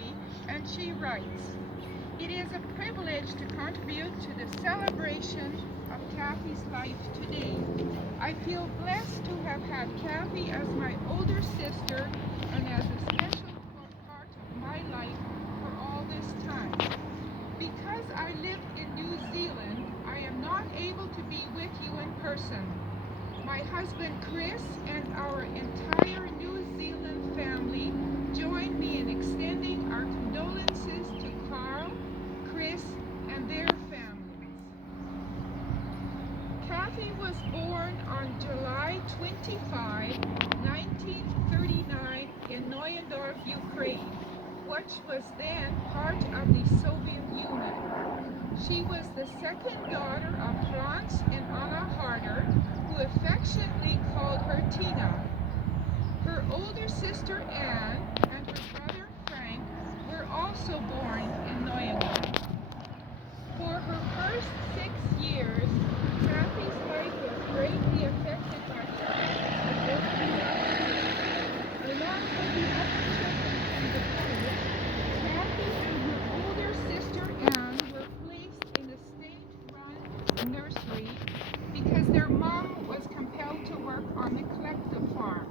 family, and she writes, "It is a privilege to contribute to the celebration of Kathy's life today. I feel blessed to have had Kathy as my older sister and as a special part of my life for all this time. Because I live in New Zealand, I am not able to be with you in person. My husband Chris and our entire New Zealand family join me in extending our condolences to Carl, Chris, and their families." Kathy was born on July 25, 1939 in Neuendorf, Ukraine, which was then part of the Soviet Union. She was the second daughter of Franz and Anna Harder, who affectionately called her Tina. Her older sister Anne and her brother Frank were also born in Neuendorf. For her first 6 years, Kathy's life was greatly affected by the along with the other children in the village. Kathy and her older sister Anne were placed in a state-run nursery because their mom was compelled to work on the collective farm.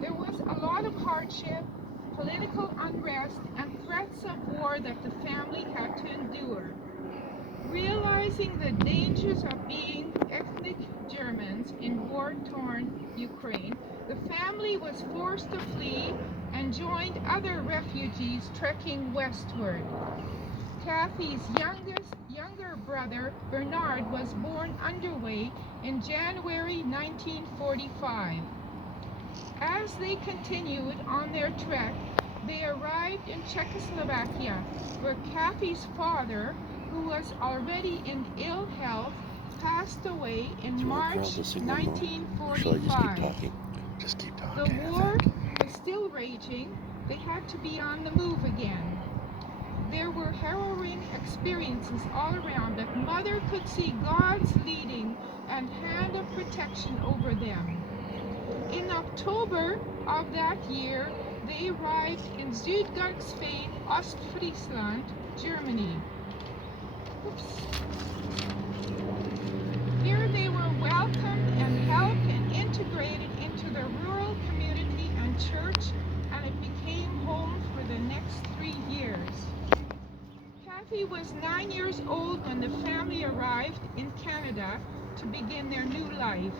There was a lot of hardship, political unrest, and threats of war that the family had to endure. Realizing the dangers of being ethnic Germans in war-torn Ukraine, the family was forced to flee and joined other refugees trekking westward. Kathy's younger brother, Bernard, was born underway in January 1945. As they continued on their trek, they arrived in Czechoslovakia, where Kathy's father, who was already in ill health, passed away in March 1945. Just keep talking. The war was still raging. They had to be on the move again. There were harrowing experiences all around, but Mother could see God's leading and hand of protection over them. In October of that year, they arrived in Südgartsfehn, Ostfriesland, Germany. Here they were welcomed and helped and integrated into the rural community and church, and it became home for the next 3 years. Kathy was 9 years old when the family arrived in Canada to begin their new life.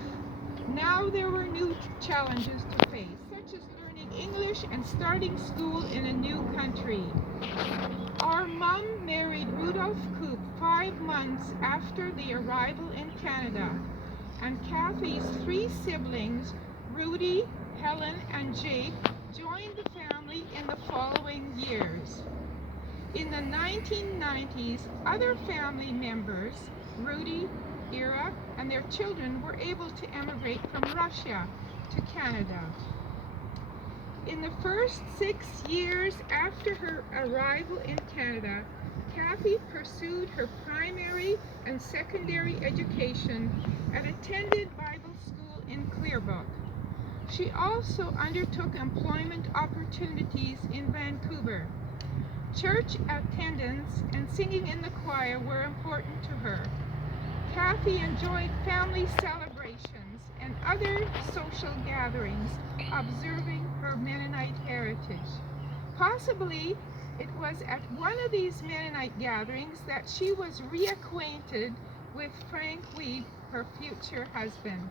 Now there were new challenges to face, such as learning English and starting school in a new country. Our mom married Rudolf Koop 5 months after the arrival in Canada, and Kathy's 3 siblings, Rudy, Helen, and Jake, joined the family in the following years. In the 1990s, other family members, Rudy, Ira, and their children were able to emigrate from Russia to Canada. In the first 6 years after her arrival in Canada, Kathy pursued her primary and secondary education and attended Bible school in Clearbrook. She also undertook employment opportunities in Vancouver. Church attendance and singing in the choir were important to her. Kathy enjoyed family celebrations and other social gatherings, observing her Mennonite heritage. Possibly, it was at one of these Mennonite gatherings that she was reacquainted with Frank Wiebe, her future husband.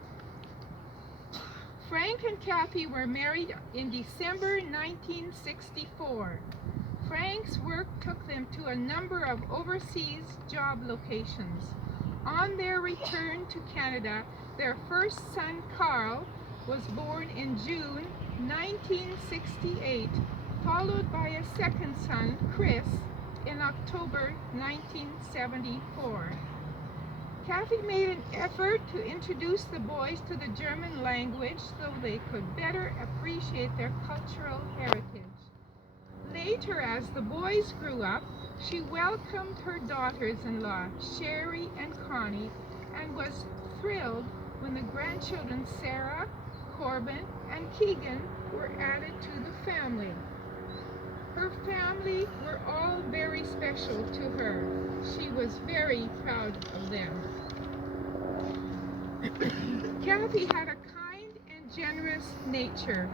Frank and Kathy were married in December 1964. Frank's work took them to a number of overseas job locations. On their return to Canada, their first son, Carl, was born in June 1968, followed by a second son, Chris, in October 1974. Kathy made an effort to introduce the boys to the German language so they could better appreciate their cultural heritage. Later, as the boys grew up, she welcomed her daughters-in-law, Sherry and Connie, and was thrilled when the grandchildren Sarah, Corbin, and Keegan were added to the family. her family were all very special to her. She was very proud of them. Kathy had a kind and generous nature.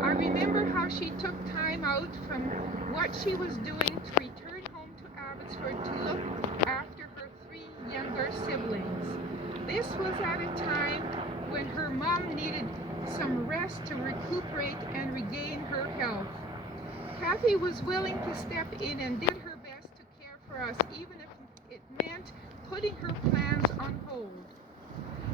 I remember how she took time out from what she was doing to return home to Abbotsford to look after her 3 younger siblings. This was at a time when her mom needed some rest to recuperate and regain her health. Kathy was willing to step in and did her best to care for us, even if it meant putting her plans on hold.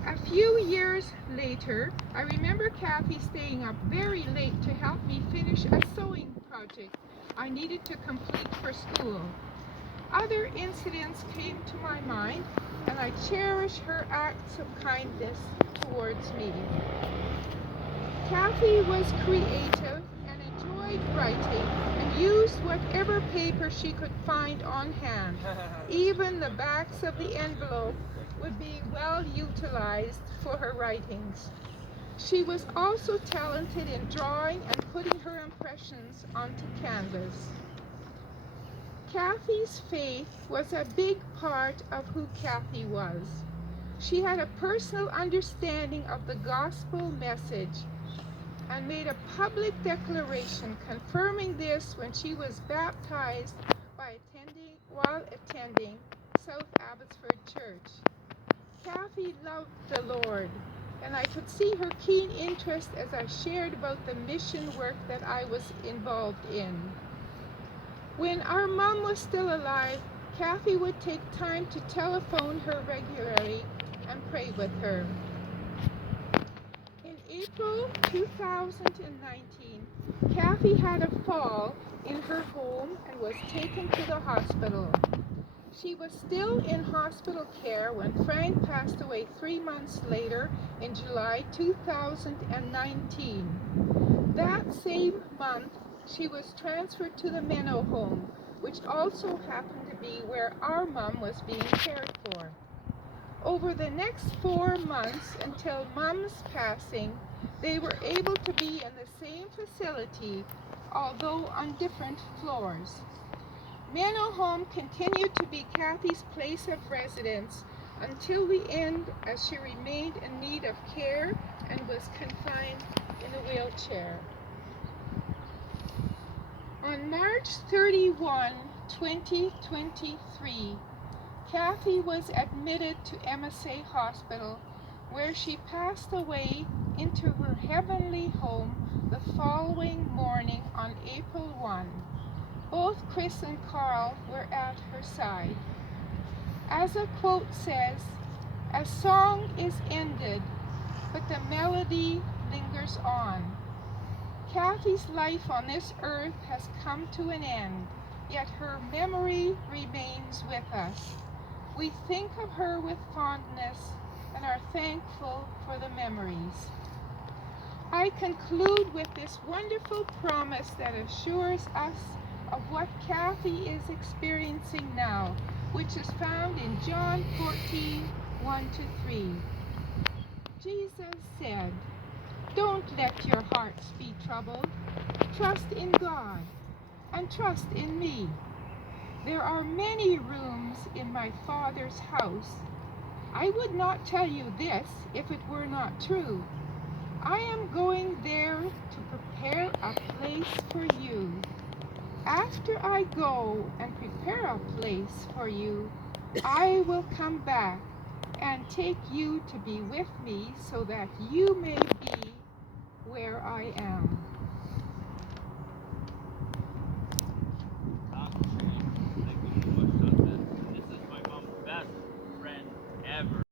A few years later, I remember Kathy staying up very late to help me finish a sewing project I needed to complete for school. Other incidents came to my mind, and I cherish her acts of kindness towards me. Kathy was creative and enjoyed writing and used whatever paper she could find on hand. Even the backs of the envelope would be well utilized for her writings. She was also talented in drawing and putting her impressions onto canvas. Kathy's faith was a big part of who Kathy was. She had a personal understanding of the gospel message and made a public declaration confirming this when she was baptized while attending South Abbotsford Church. Kathy loved the Lord, and I could see her keen interest as I shared about the mission work that I was involved in. When our mom was still alive, Kathy would take time to telephone her regularly and pray with her. In April 2019, Kathy had a fall in her home and was taken to the hospital. She was still in hospital care when Frank passed away 3 months later in July 2019. That same month, she was transferred to the Menno home, which also happened to be where our mom was being cared for. Over the next 4 months until Mom's passing, they were able to be in the same facility, although on different floors. Menno home continued to be Kathy's place of residence until the end, as she remained in need of care and was confined in a wheelchair. On March 31, 2023, Kathy was admitted to MSA Hospital, where she passed away into her heavenly home the following morning on April 1. Both Chris and Carl were at her side. As a quote says, "A song is ended, but the melody lingers on." Kathy's life on this earth has come to an end, yet her memory remains with us. We think of her with fondness and are thankful for the memories. I conclude with this wonderful promise that assures us of what Kathy is experiencing now, which is found in John 14, 1-3. Jesus said, "Don't let your hearts be troubled. Trust in God and trust in me. There are many rooms in my Father's house. I would not tell you this if it were not true. I am going there to prepare a place for you. After I go and prepare a place for you, I will come back and take you to be with me so that you may be where I am."